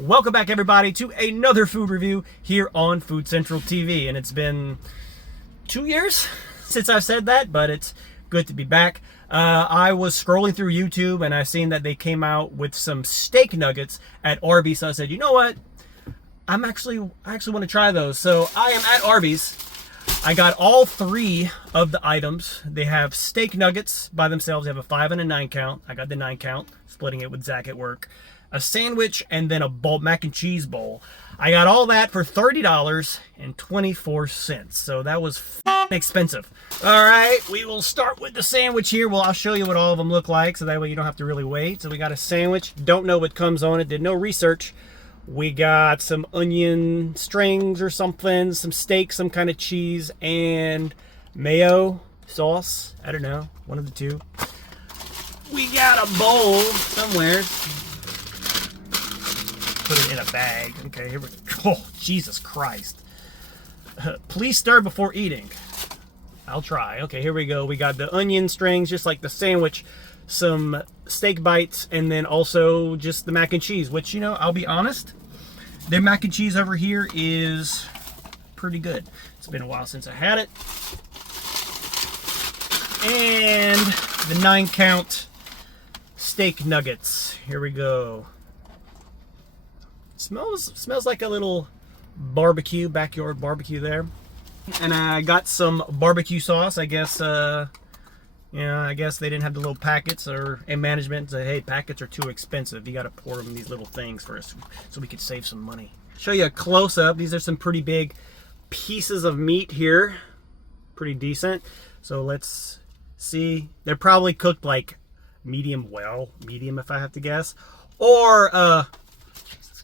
Welcome back, everybody, to another food review here on Food Central TV. And it's been 2 years since I've said that, but it's good to be back. I was scrolling through YouTube and I seen that they came out with some steak nuggets at Arby. So I said, you know what? I actually want to try those. So I am at Arby's. I got all three of the items. They have steak nuggets by themselves. They have a 5 and a 9 count. I got the 9 count, splitting it with Zach at work. A sandwich, and then a bowl, mac and cheese bowl. I got all that for $30.24. So that was expensive. All right, we will start with the sandwich here. Well, I'll show you what all of them look like, so that way you don't have to really wait. So we got a sandwich. Don't know what comes on it. Did no research. We got some onion strings or something, some steak, some kind of cheese, and mayo sauce. I don't know, one of the two. We got a bowl somewhere. Put it in a bag. Okay, here we go. Oh, Jesus Christ. Please stir before eating. I'll try. Okay, here we go. We got the onion strings, just like the sandwich, some steak bites, and then also just the mac and cheese, which, you know, I'll be honest, their mac and cheese over here is pretty good. It's been a while since I had it. And the 9 count steak nuggets. Here we go. Smells like a little barbecue, backyard barbecue there. And I got some barbecue sauce. I guess, I guess they didn't have the little packets, and management said, hey, packets are too expensive. You got to pour them in these little things for us so we could save some money. Show you a close up. These are some pretty big pieces of meat here. Pretty decent. So let's see. They're probably cooked like medium if I have to guess. Or,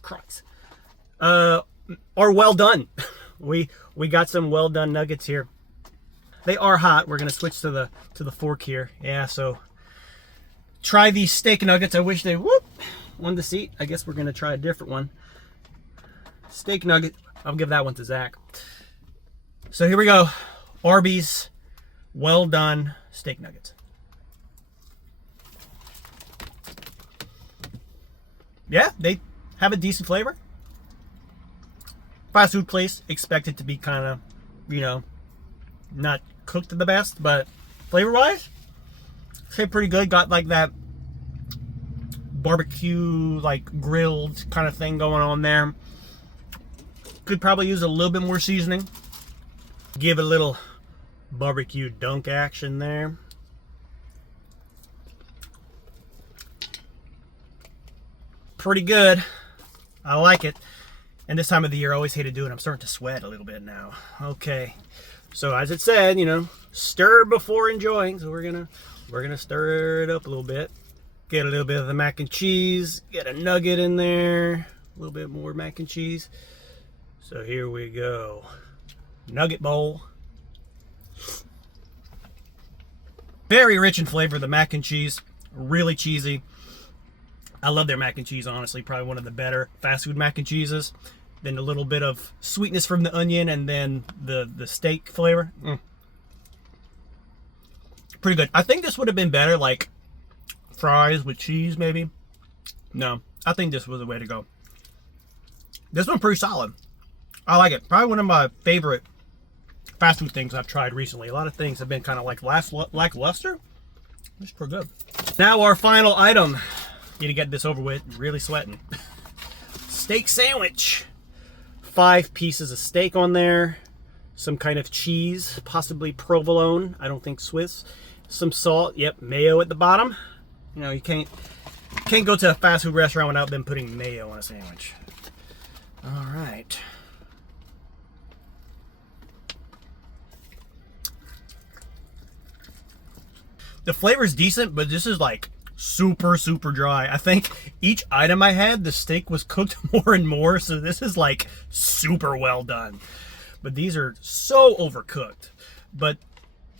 Christ. Or well done. We got some well done nuggets here. They are hot. We're gonna switch to the fork here. Yeah, so try these steak nuggets. I wish they wanted the seat. I guess we're gonna try a different one. Steak nugget. I'll give that one to Zach. So here we go. Arby's well done steak nuggets. Yeah, they have a decent flavor. Fast food place, expect it to be kind of, not cooked the best, but flavor wise, say pretty good. Got like that barbecue, like grilled kind of thing going on there. Could probably use a little bit more seasoning. Give a little barbecue dunk action there. Pretty good. I like it. And this time of the year, I always hate to do it. I'm starting to sweat a little bit now. Okay. So as it said, stir before enjoying. So we're gonna stir it up a little bit. Get a little bit of the mac and cheese. Get a nugget in there. A little bit more mac and cheese. So here we go. Nugget bowl. Very rich in flavor, the mac and cheese. Really cheesy. I love their mac and cheese, honestly. Probably one of the better fast food mac and cheeses. Then a little bit of sweetness from the onion, and then the steak flavor. Pretty good. I think this would have been better, like fries with cheese, maybe. No, I think this was the way to go. This one's pretty solid. I like it. Probably one of my favorite fast food things I've tried recently. A lot of things have been kind of like lackluster. It's pretty good. Now our final item. Need to get this over with. Really sweating. Steak sandwich. 5 pieces of steak on there. Some kind of cheese, possibly provolone. I don't think Swiss. Some salt. Yep, mayo at the bottom. You can't go to a fast food restaurant without them putting mayo on a sandwich. All right. The flavor's decent, but this is like super dry. I think each item I had, the steak was cooked more and more, so this is like super well done. But these are so overcooked. But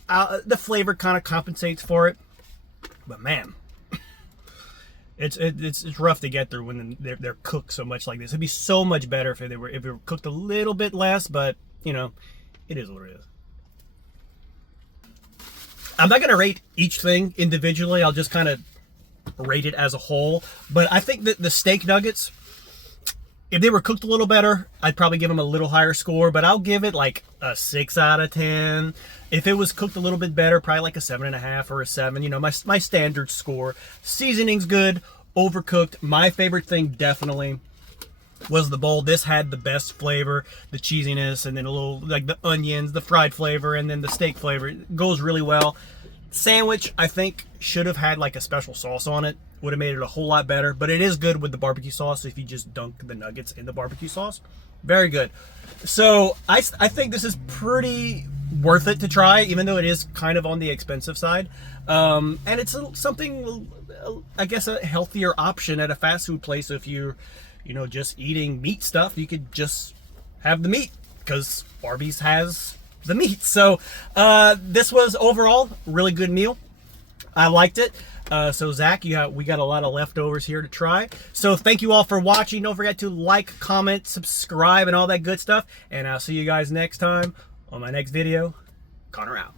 the flavor kind of compensates for it. But man, it's rough to get through when they're cooked so much like this. It'd be so much better if they were cooked a little bit less, but it is what it is. I'm not gonna rate each thing individually. I'll just kind of rate it as a whole. But I think that the steak nuggets If they were cooked a little better, I'd probably give them a little higher score, but I'll give it like a 6 out of 10. If it was cooked a little bit better, probably like a 7.5 or a 7. You know, my standard score. Seasoning's good, overcooked. My favorite thing definitely was the bowl. This had the best flavor, the cheesiness, and then a little like the onions, the fried flavor, and then the steak flavor. It goes really well. Sandwich, I think, should have had like a special sauce on it. Would have made it a whole lot better, but it is good with the barbecue sauce if you just dunk the nuggets in the barbecue sauce. Very good. So I think this is pretty worth it to try, even though it is kind of on the expensive side. And it's something, I guess, a healthier option at a fast food place. So if you're, you know, just eating meat stuff, you could just have the meat because Arby's has the meat. So this was overall a really good meal. I liked it. So Zach, we got a lot of leftovers here to try. So thank you all for watching. Don't forget to like, comment, subscribe, and all that good stuff. And I'll see you guys next time on my next video. Connor out.